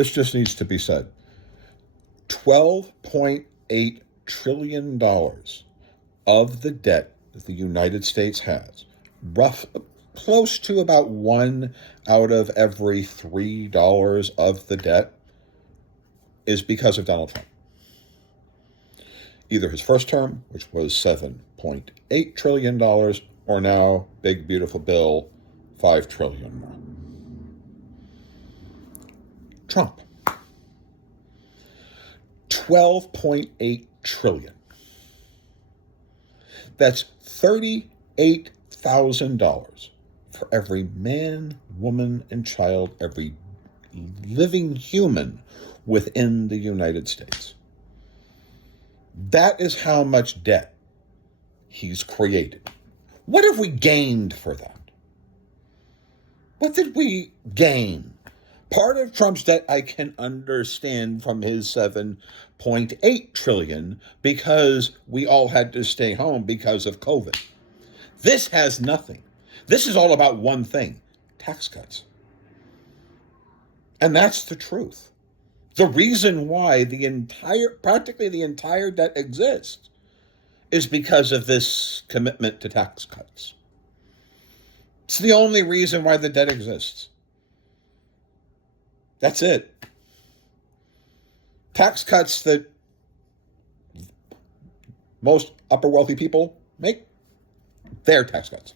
This just needs to be said. $12.8 trillion of the debt that the United States has, close to about one out of every $3 of the debt, is because of Donald Trump. Either his first term, which was $7.8 trillion, or now, big, beautiful bill, $5 trillion more. Trump. $12.8 trillion. That's $38,000 for every man, woman, and child, every living human within the United States. That is how much debt he's created. What have we gained for that? What did we gain? Part of Trump's debt I can understand from his $7.8 trillion because we all had to stay home because of COVID. This has nothing. This is all about one thing: tax cuts. And that's the truth. The reason why practically the entire debt exists is because of this commitment to tax cuts. It's the only reason why the debt exists. That's it. Tax cuts that most upper wealthy people make, they're tax cuts.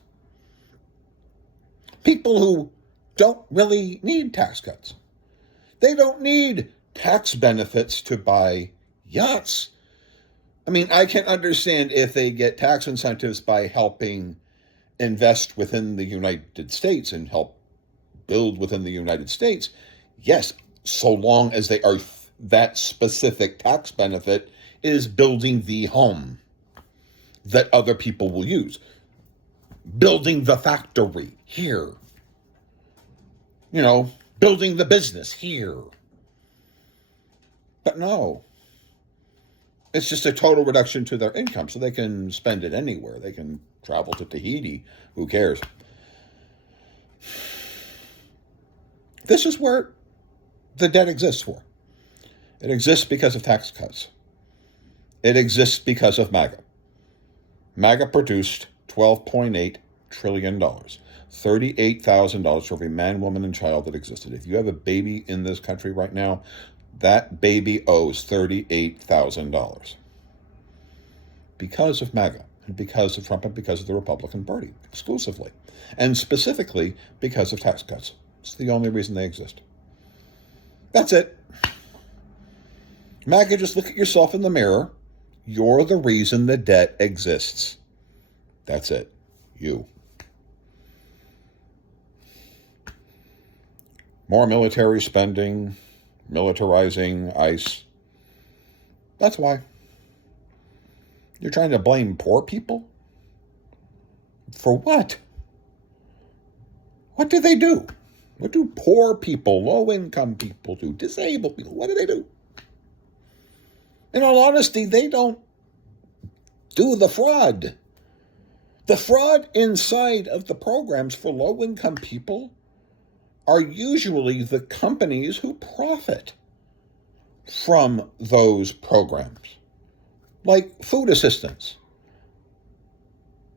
People who don't really need tax cuts. They don't need tax benefits to buy yachts. I mean, I can understand if they get tax incentives by helping invest within the United States and help build within the United States. Yes, so long as they are that specific tax benefit is building the home that other people will use. Building the factory here. Building the business here. But no. It's just a total reduction to their income, so they can spend it anywhere. They can travel to Tahiti. Who cares? This is where the debt exists for. It exists because of tax cuts. It exists because of MAGA. MAGA produced $12.8 trillion, $38,000 for every man, woman, and child that existed. If you have a baby in this country right now, that baby owes $38,000 because of MAGA and because of Trump and because of the Republican Party, exclusively. And specifically because of tax cuts. It's the only reason they exist. That's it. MAGA, just look at yourself in the mirror. You're the reason the debt exists. That's it. You. More military spending, militarizing ICE. That's why. You're trying to blame poor people? For what? What do they do? What do poor people, low-income people do? Disabled people, what do they do? In all honesty, they don't do the fraud. The fraud inside of the programs for low-income people are usually the companies who profit from those programs, like food assistance.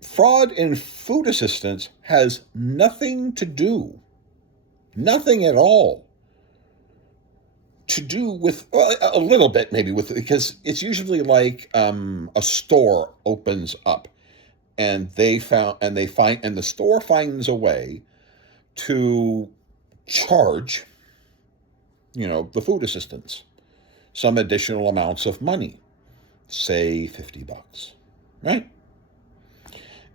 Fraud in food assistance has nothing at all to do with, well, a little bit maybe with, because it's usually like a store opens up and the store finds a way to charge, the food assistants some additional amounts of money, say $50, right?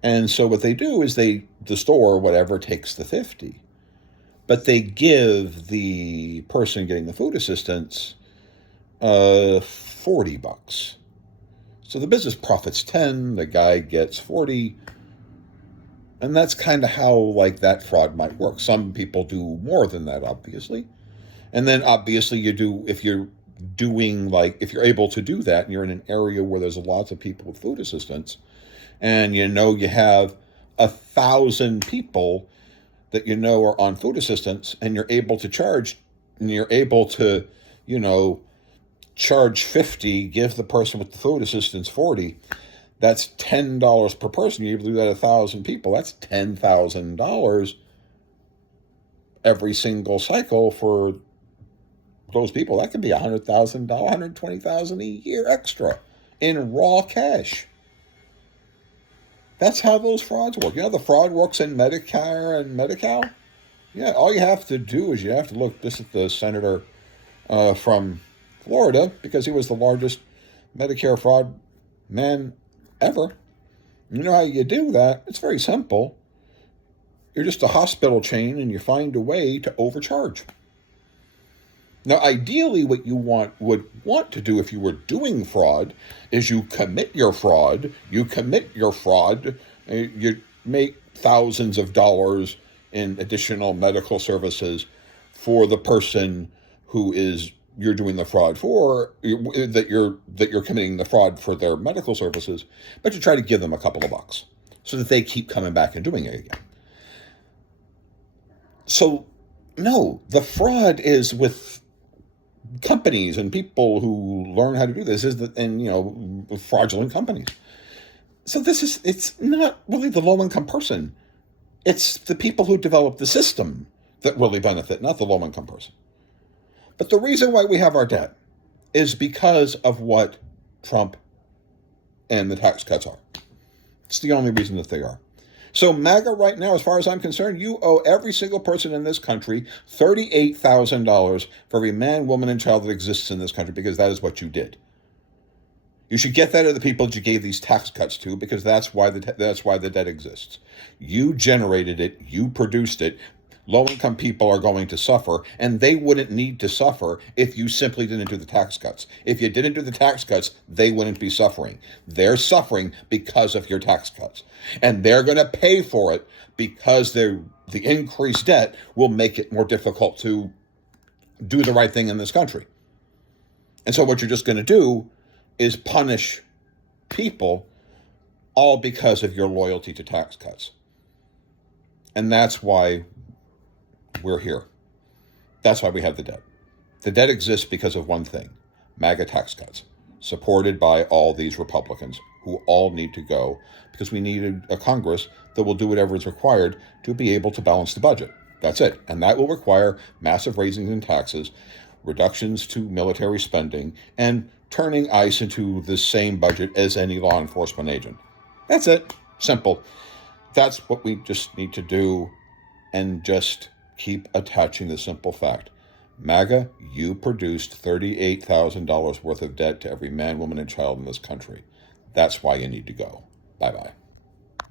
And so what they do is the store, whatever, takes the 50, but they give the person getting the food assistance $40. So the business profits 10, the guy gets 40. And that's kind of how that fraud might work. Some people do more than that, obviously. And then obviously if you're able to do that and you're in an area where there's lots of people with food assistance and you have 1,000 people that are on food assistance and you're able to charge and you're able to, you know, charge 50, give the person with the food assistance 40, that's $10 per person. You do that 1,000 people, that's $10,000 every single cycle for those people. That could be $100,000, $120,000 a year extra in raw cash. That's how those frauds work. You know, the fraud works in Medicare and Medi-Cal. Yeah, all you have to do is you have to look this at the senator from Florida, because he was the largest Medicare fraud man ever. You know how you do that? It's very simple. You're just a hospital chain and you find a way to overcharge. Now, ideally, what you would want to do if you were doing fraud is you commit your fraud, you make thousands of dollars in additional medical services for the person who is you're doing the fraud for, that you're committing the fraud for their medical services, but you try to give them a couple of bucks so that they keep coming back and doing it again. So, no, the fraud is with companies and people who learn how to do this, and fraudulent companies. So it's not really the low-income person. It's the people who develop the system that really benefit, not the low-income person. But the reason why we have our debt is because of what Trump and the tax cuts are. It's the only reason that they are. So MAGA right now, as far as I'm concerned, you owe every single person in this country $38,000 for every man, woman, and child that exists in this country, because that is what you did. You should get that to the people that you gave these tax cuts to, because that's why the debt exists. You generated it. You produced it. Low-income people are going to suffer, and they wouldn't need to suffer if you simply didn't do the tax cuts. If you didn't do the tax cuts, they wouldn't be suffering. They're suffering because of your tax cuts, and they're going to pay for it because the increased debt will make it more difficult to do the right thing in this country. And so what you're just going to do is punish people all because of your loyalty to tax cuts. And that's why we're here. That's why we have the debt. The debt exists because of one thing: MAGA tax cuts, supported by all these Republicans who all need to go, because we need a Congress that will do whatever is required to be able to balance the budget. That's it. And that will require massive raisings in taxes, reductions to military spending, and turning ICE into the same budget as any law enforcement agent. That's it. Simple. That's what we just need to do, and just keep attaching the simple fact: MAGA, you produced $38,000 worth of debt to every man, woman, and child in this country. That's why you need to go. Bye-bye.